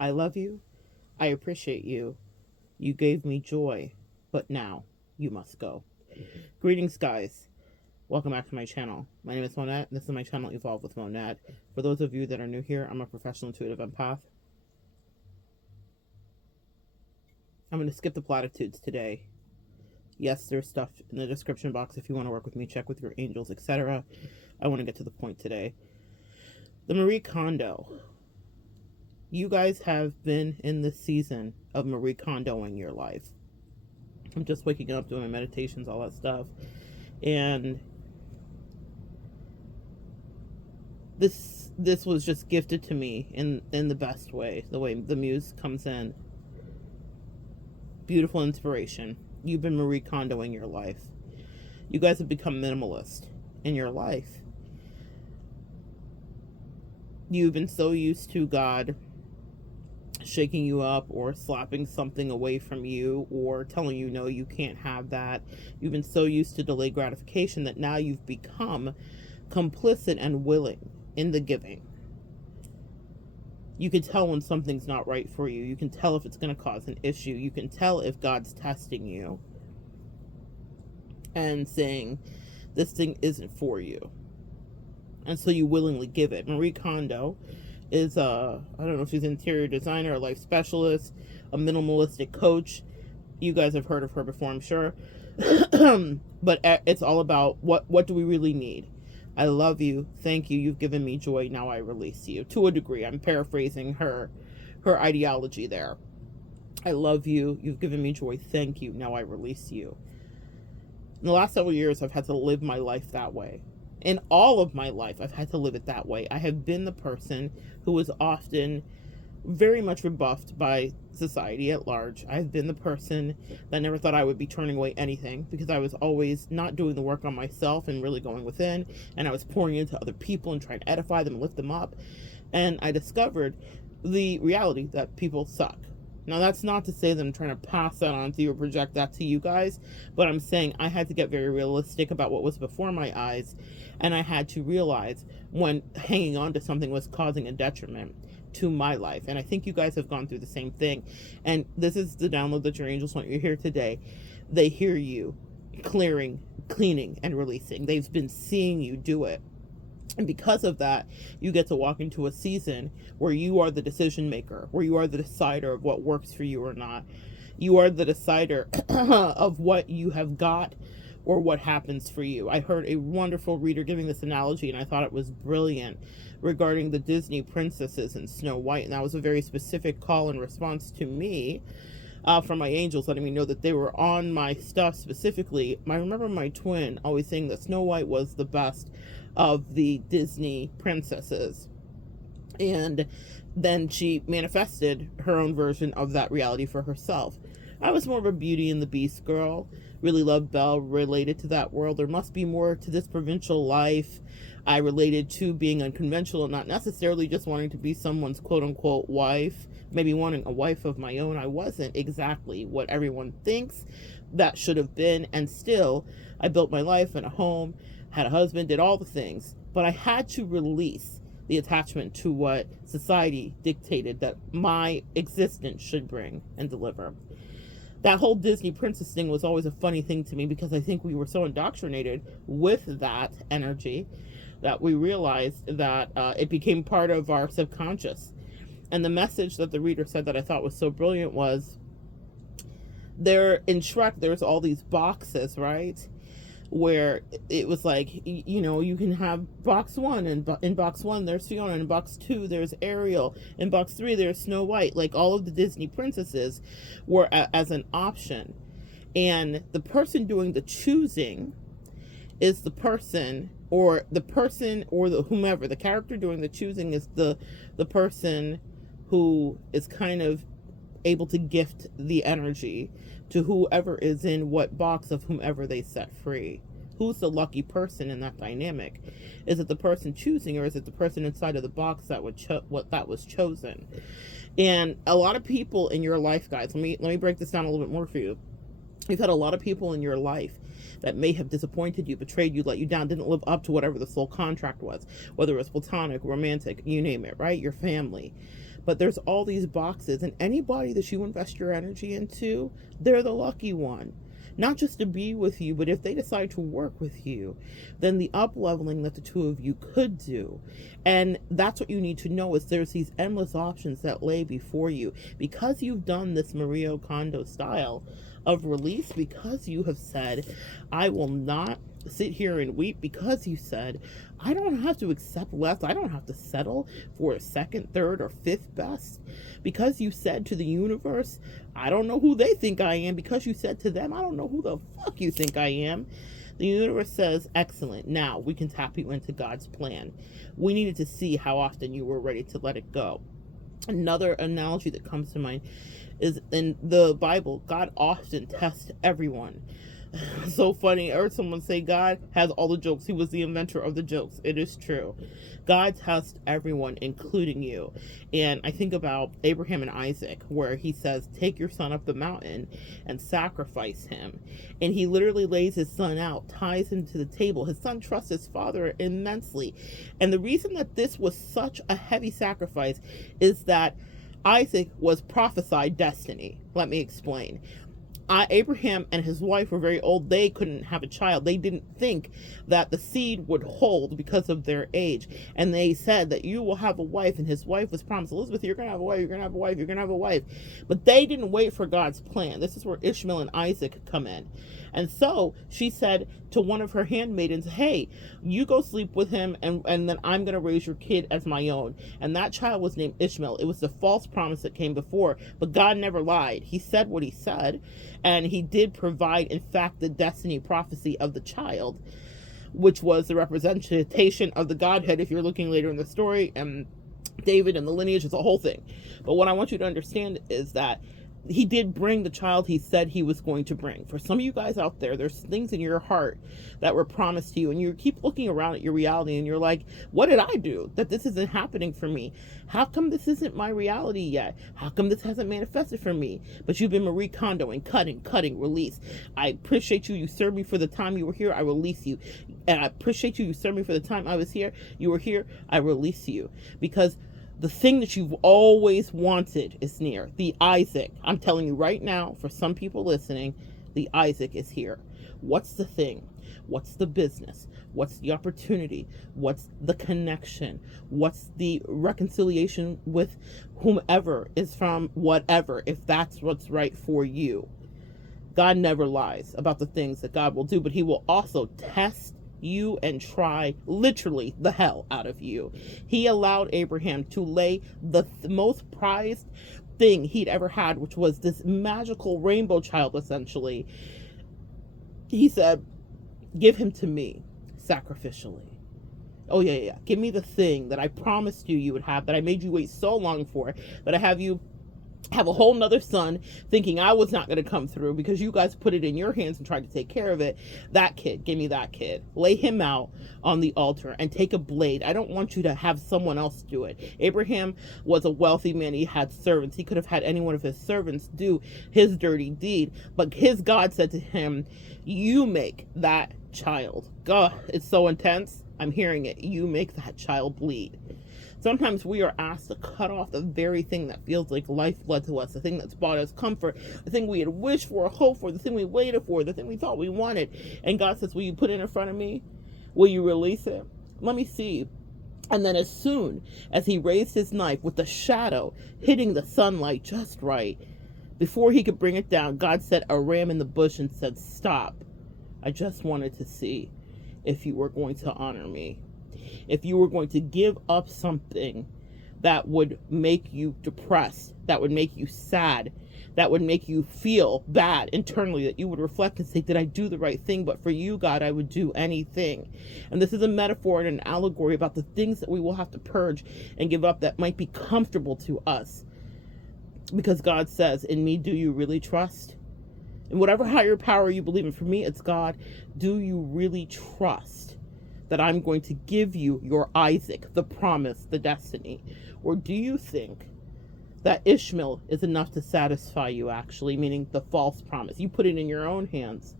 I love you. I appreciate you. You gave me joy, but now you must go. Greetings, guys. Welcome back to my channel. My name is Monette. This is my channel, Evolve with Monette. For those of you that are new here, I'm a professional intuitive empath. I'm going to skip the platitudes today. Yes, there's stuff in the description box if you want to work with me, check with your angels, etc. I want to get to the point today. The Marie Kondo. You guys have been in the season of Marie Kondoing your life. I'm just waking up, doing my meditations, all that stuff. And this was just gifted to me in the best way, the way the muse comes in. Beautiful inspiration. You've been Marie Kondoing your life. You guys have become minimalist in your life. You've been so used to God shaking you up or slapping something away from you or telling you no, you can't have that. You've been so used to delayed gratification that now you've become complicit and willing in the giving. You can tell when something's not right for you. You can tell if it's going to cause an issue. You can tell if God's testing you and saying this thing isn't for you. And so you willingly give it. Marie Kondo is I don't know if she's an interior designer, a life specialist, a minimalistic coach. You guys have heard of her before, I'm sure. But it's all about what do we really need? I love you. Thank you. You've given me joy. Now I release you. To a degree, I'm paraphrasing her ideology there. I love you. You've given me joy. Thank you. Now I release you. In the last several years, I've had to live my life that way. In all of my life, I've had to live it that way. I have been the person who was often very much rebuffed by society at large. I've been the person that never thought I would be turning away anything because I was always not doing the work on myself and really going within, and I was pouring into other people and trying to edify them and lift them up. And I discovered the reality that people suck. Now, that's not to say that I'm trying to pass that on to you or project that to you guys, but I'm saying I had to get very realistic about what was before my eyes, and I had to realize when hanging on to something was causing a detriment to my life. And I think you guys have gone through the same thing. And this is the download that your angels want you to hear today. They hear you clearing, cleaning, and releasing. They've been seeing you do it. And because of that, you get to walk into a season where you are the decision maker, where you are the decider of what works for you or not. You are the decider of what you have got or what happens for you. I heard a wonderful reader giving this analogy, and I thought it was brilliant, regarding the Disney princesses and Snow White. And that was a very specific call and response to me from my angels, letting me know that they were on my stuff specifically. I remember my twin always saying that Snow White was the best of the Disney princesses. And then she manifested her own version of that reality for herself. I was more of a Beauty and the Beast girl. Really loved Belle, related to that world. There must be more to this provincial life. I related to being unconventional, not necessarily just wanting to be someone's quote-unquote wife, maybe wanting a wife of my own. I wasn't exactly what everyone thinks that should have been, and still, I built my life and a home, had a husband, did all the things, but I had to release the attachment to what society dictated that my existence should bring and deliver. That whole Disney princess thing was always a funny thing to me because I think we were so indoctrinated with that energy that we realized that it became part of our subconscious. And the message that the reader said that I thought was so brilliant was, there in Shrek, there's all these boxes, right? Where it was like, you know, you can have box one, and in box one there's Fiona, in box two there's Ariel, in box three there's Snow White. Like, all of the Disney princesses were as an option, and the person doing the choosing is the person, or the whomever. The character doing the choosing is the person who is kind of able to gift the energy to whoever is in what box of whomever they set free. Who's the lucky person in that dynamic? Is it the person choosing, or is it the person inside of the box that was chosen? And a lot of people in your life, guys, let me break this down a little bit more for you. You've had a lot of people in your life that may have disappointed you, betrayed you, let you down, didn't live up to whatever the soul contract was, whether it was platonic, romantic, you name it, right? Your family. But there's all these boxes, and anybody that you invest your energy into, they're the lucky one. Not just to be with you, but if they decide to work with you, then the up leveling that the two of you could do. And that's what you need to know, is there's these endless options that lay before you. Because you've done this Maria Kondo style of release, because you have said, I will not sit here and weep, because you said, I don't have to accept less, I don't have to settle for a second, third, or fifth best, because you said to the universe, I don't know who they think I am, because you said to them, I don't know who the fuck you think I am. The universe says, excellent, now we can tap you into God's plan. We needed to see how often you were ready to let it go. Another analogy that comes to mind is in the Bible, God often tests everyone. So funny. I heard someone say God has all the jokes. He was the inventor of the jokes. It is true. God tests everyone, including you. And I think about Abraham and Isaac, where he says, take your son up the mountain and sacrifice him. And he literally lays his son out, ties him to the table. His son trusts his father immensely. And the reason that this was such a heavy sacrifice is that Isaac was prophesied destiny. Let me explain. Abraham and his wife were very old. They couldn't have a child. They didn't think that the seed would hold because of their age. And they said that you will have a wife. And his wife was promised, Elizabeth, you're going to have a wife, you're going to have a wife, you're going to have a wife. But they didn't wait for God's plan. This is where Ishmael and Isaac come in. And so she said to one of her handmaidens, hey, you go sleep with him, and then I'm going to raise your kid as my own. And that child was named Ishmael. It was the false promise that came before, but God never lied. He said what he said, and he did provide, in fact, the destiny prophecy of the child, which was the representation of the Godhead, if you're looking later in the story, and David and the lineage is a whole thing. But what I want you to understand is that he did bring the child he said he was going to bring. For some of you guys out there, there's things in your heart that were promised to you, and you keep looking around at your reality and you're like, what did I do that this isn't happening for me? How come this isn't my reality yet? How come this hasn't manifested for me? But you've been Marie Kondoing, cutting, release. I appreciate you. You served me for the time you were here. I release you. And I appreciate you. You served me for the time I was here. You were here. I release you. Because the thing that you've always wanted is near. The Isaac. I'm telling you right now, for some people listening, the Isaac is here. What's the thing? What's the business? What's the opportunity? What's the connection? What's the reconciliation with whomever is from whatever, if that's what's right for you? God never lies about the things that God will do, but he will also test you and try literally the hell out of you. He allowed Abraham to lay the most prized thing he'd ever had, which was this magical rainbow child, essentially. He said, give him to me sacrificially. Oh yeah. Give me the thing that I promised you would have, that I made you wait so long for, that I have you have a whole nother son thinking I was not going to come through because you guys put it in your hands and tried to take care of it. That kid, give me that kid. Lay him out on the altar and take a blade. I don't want you to have someone else do it. Abraham was a wealthy man. He had servants. He could have had any one of his servants do his dirty deed, but his God said to him, you make that child. God, it's so intense. I'm hearing it. You make that child bleed. Sometimes we are asked to cut off the very thing that feels like lifeblood to us, the thing that's brought us comfort, the thing we had wished for, hoped for, the thing we waited for, the thing we thought we wanted. And God says, will you put it in front of me? Will you release it? Let me see. And then as soon as he raised his knife with the shadow hitting the sunlight just right, before he could bring it down, God set a ram in the bush and said, stop. I just wanted to see if you were going to honor me. If you were going to give up something that would make you depressed, that would make you sad, that would make you feel bad internally, that you would reflect and say, did I do the right thing? But for you, God, I would do anything. And this is a metaphor and an allegory about the things that we will have to purge and give up that might be comfortable to us. Because God says, in me, do you really trust? In whatever higher power you believe in, for me, it's God. Do you really trust that I'm going to give you your Isaac, the promise, the destiny? Or do you think that Ishmael is enough to satisfy you, actually, meaning the false promise? You put it in your own hands.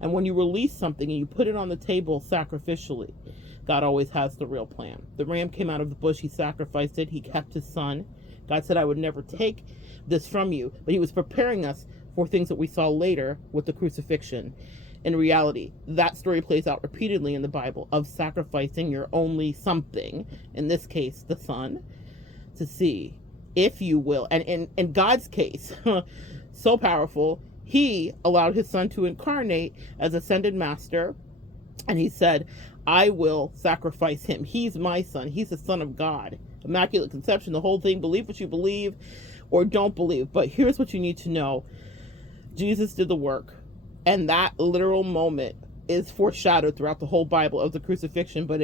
And when you release something and you put it on the table sacrificially, God always has the real plan. The ram came out of the bush, he sacrificed it, he kept his son, God said, I would never take this from you, but he was preparing us for things that we saw later with the crucifixion. In reality, that story plays out repeatedly in the Bible of sacrificing your only something, in this case, the Son, to see if you will. And in God's case, so powerful, he allowed his Son to incarnate as ascended master, and he said, I will sacrifice him. He's my son. He's the Son of God. Immaculate conception, the whole thing. Believe what you believe or don't believe. But here's what you need to know. Jesus did the work. And that literal moment is foreshadowed throughout the whole Bible of the crucifixion, but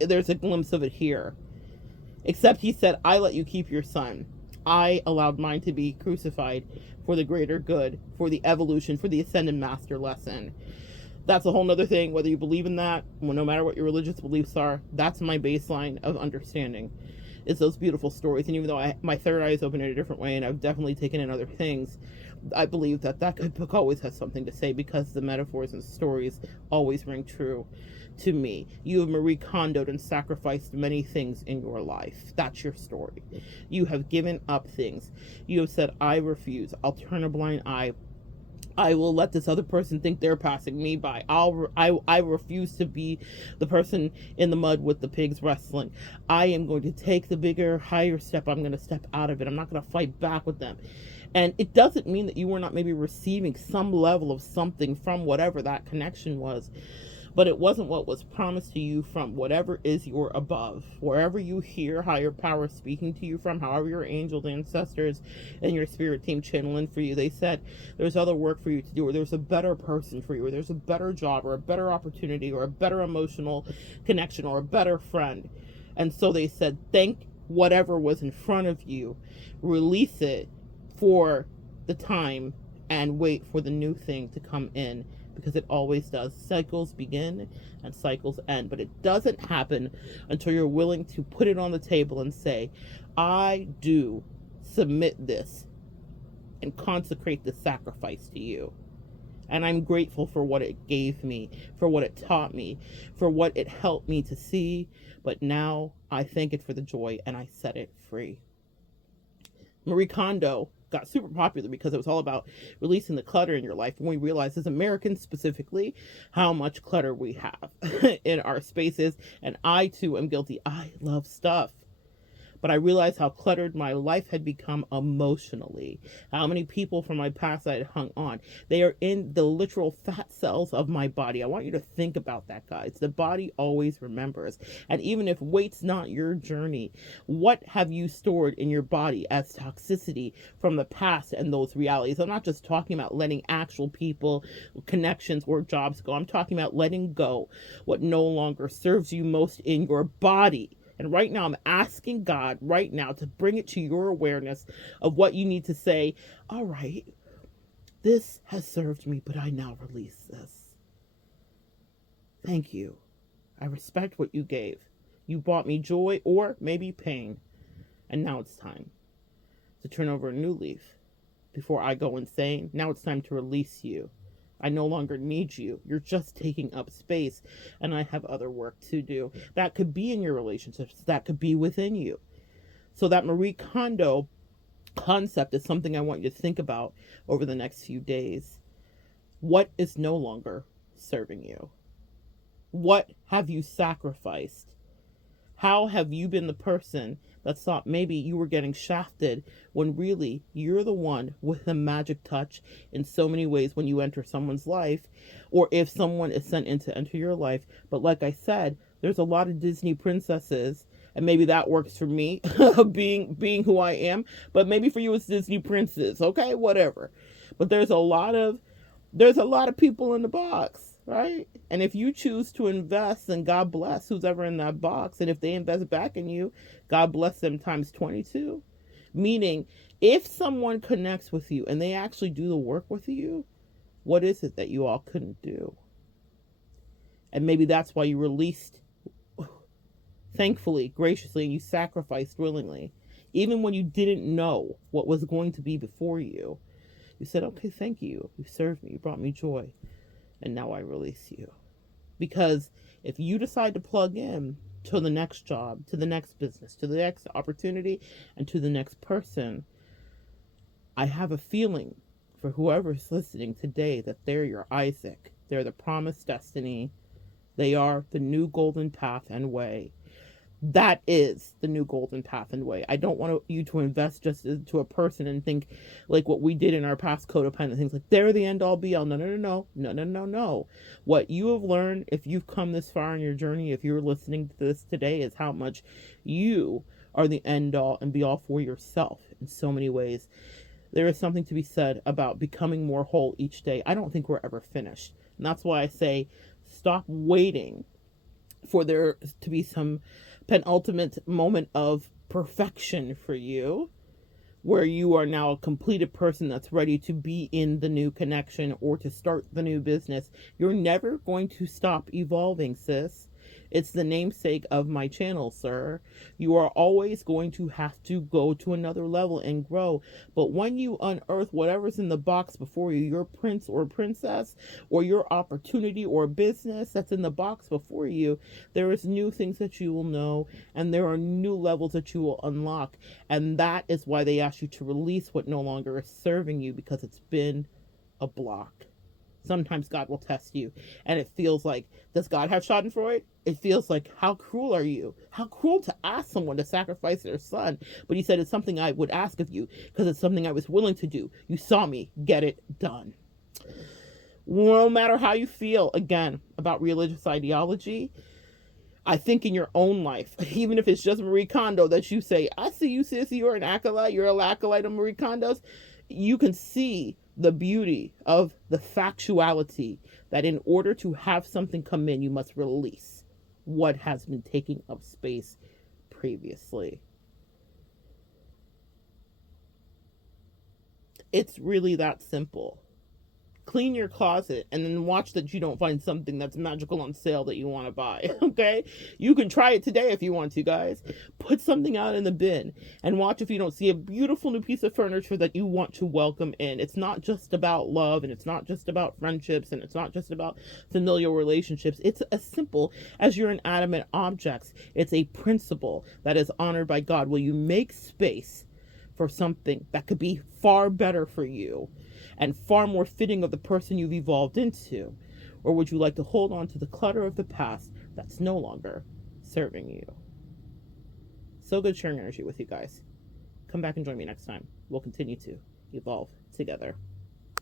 there's a glimpse of it here. Except he said, I let you keep your son. I allowed mine to be crucified for the greater good, for the evolution, for the ascended master lesson. That's a whole nother thing, whether you believe in that, well, no matter what your religious beliefs are, that's my baseline of understanding. It's those beautiful stories. And even though my third eye is open in a different way, and I've definitely taken in other things, I believe that good book always has something to say, because the metaphors and stories always ring true to me. You have Marie Kondoed and sacrificed many things in your life. That's your story. You have given up things. You have said, I refuse. I'll turn a blind eye. I will let this other person think they're passing me by. I refuse to be the person in the mud with the pigs wrestling. I am going to take the bigger, higher step. I'm going to step out of it. I'm not going to fight back with them. And it doesn't mean that you were not maybe receiving some level of something from whatever that connection was, but it wasn't what was promised to you from whatever is your above. Wherever you hear higher power speaking to you from, however your angels, ancestors, and your spirit team channel in for you, they said there's other work for you to do, or there's a better person for you, or there's a better job, or a better opportunity, or a better emotional connection, or a better friend. And so they said, thank whatever was in front of you, release it for the time, and wait for the new thing to come in. Because it always does. Cycles begin and cycles end. But it doesn't happen until you're willing to put it on the table and say, I do submit this and consecrate the sacrifice to you. And I'm grateful for what it gave me, for what it taught me, for what it helped me to see. But now I thank it for the joy, and I set it free. Marie Kondo got super popular because it was all about releasing the clutter in your life. And we realized, as Americans specifically, how much clutter we have in our spaces. And I too am guilty. I love stuff. But I realized how cluttered my life had become emotionally. How many people from my past I had hung on. They are in the literal fat cells of my body. I want you to think about that, guys. The body always remembers. And even if weight's not your journey, what have you stored in your body as toxicity from the past and those realities? I'm not just talking about letting actual people, connections, or jobs go. I'm talking about letting go what no longer serves you most in your body. And right now, I'm asking God right now to bring it to your awareness of what you need to say. All right, this has served me, but I now release this. Thank you. I respect what you gave. You brought me joy or maybe pain. And now it's time to turn over a new leaf. Before I go insane, now it's time to release you. I no longer need you. You're just taking up space, and I have other work to do. That could be in your relationships. That could be within you. So that Marie Kondo concept is something I want you to think about over the next few days. What is no longer serving you? What have you sacrificed? How have you been the person that thought maybe you were getting shafted when really you're the one with the magic touch in so many ways when you enter someone's life, or if someone is sent in to enter your life? But like I said, there's a lot of Disney princesses, and maybe that works for me, being who I am, but maybe for you it's Disney princes, okay, whatever. But there's a lot of people in the box. Right? And if you choose to invest, then God bless who's ever in that box. And if they invest back in you, God bless them times 22. Meaning, if someone connects with you and they actually do the work with you, what is it that you all couldn't do? And maybe that's why you released, thankfully, graciously, and you sacrificed willingly. Even when you didn't know what was going to be before you, you said, okay, thank you. You served me. You brought me joy. And now I release you. Because if you decide to plug in, to the next job, to the next business, to the next opportunity, and to the next person. I have a feeling for whoever's listening today that they're your Isaac. They're the promised destiny. They are the new golden path and way. That is the new golden path and way. I don't want you to invest just into a person and think like what we did in our past codependent things, like they're the end all be all. No. What you have learned, if you've come this far in your journey, if you're listening to this today, is how much you are the end all and be all for yourself in so many ways. There is something to be said about becoming more whole each day. I don't think we're ever finished. And that's why I say stop waiting for there to be some penultimate moment of perfection for you, where you are now a completed person that's ready to be in the new connection or to start the new business. You're never going to stop evolving, sis. It's the namesake of my channel, sir. You are always going to have to go to another level and grow. But when you unearth whatever's in the box before you, your prince or princess, or your opportunity or business that's in the box before you, there is new things that you will know, and there are new levels that you will unlock. And that is why they ask you to release what no longer is serving you, because it's been a block. Sometimes God will test you, and it feels like, does God have schadenfreude? It feels like, how cruel are you? How cruel to ask someone to sacrifice their son. But he said, it's something I would ask of you because it's something I was willing to do. You saw me get it done. No matter how you feel, again, about religious ideology, I think in your own life, even if it's just Marie Kondo, that you say, I see you, sis, you're an acolyte, you're a acolyte of Marie Kondo's, you can see the beauty of the factuality that in order to have something come in, you must release what has been taking up space previously. It's really that simple. Clean your closet and then watch that you don't find something that's magical on sale that you want to buy. Okay? You can try it today if you want to, guys. Put something out in the bin and watch if you don't see a beautiful new piece of furniture that you want to welcome in. It's not just about love, and it's not just about friendships, and it's not just about familial relationships. It's as simple as your inanimate objects. It's a principle that is honored by God. Will you make space for something that could be far better for you and far more fitting of the person you've evolved into? Or would you like to hold on to the clutter of the past that's no longer serving you? So good sharing energy with you guys. Come back and join me next time. We'll continue to evolve together.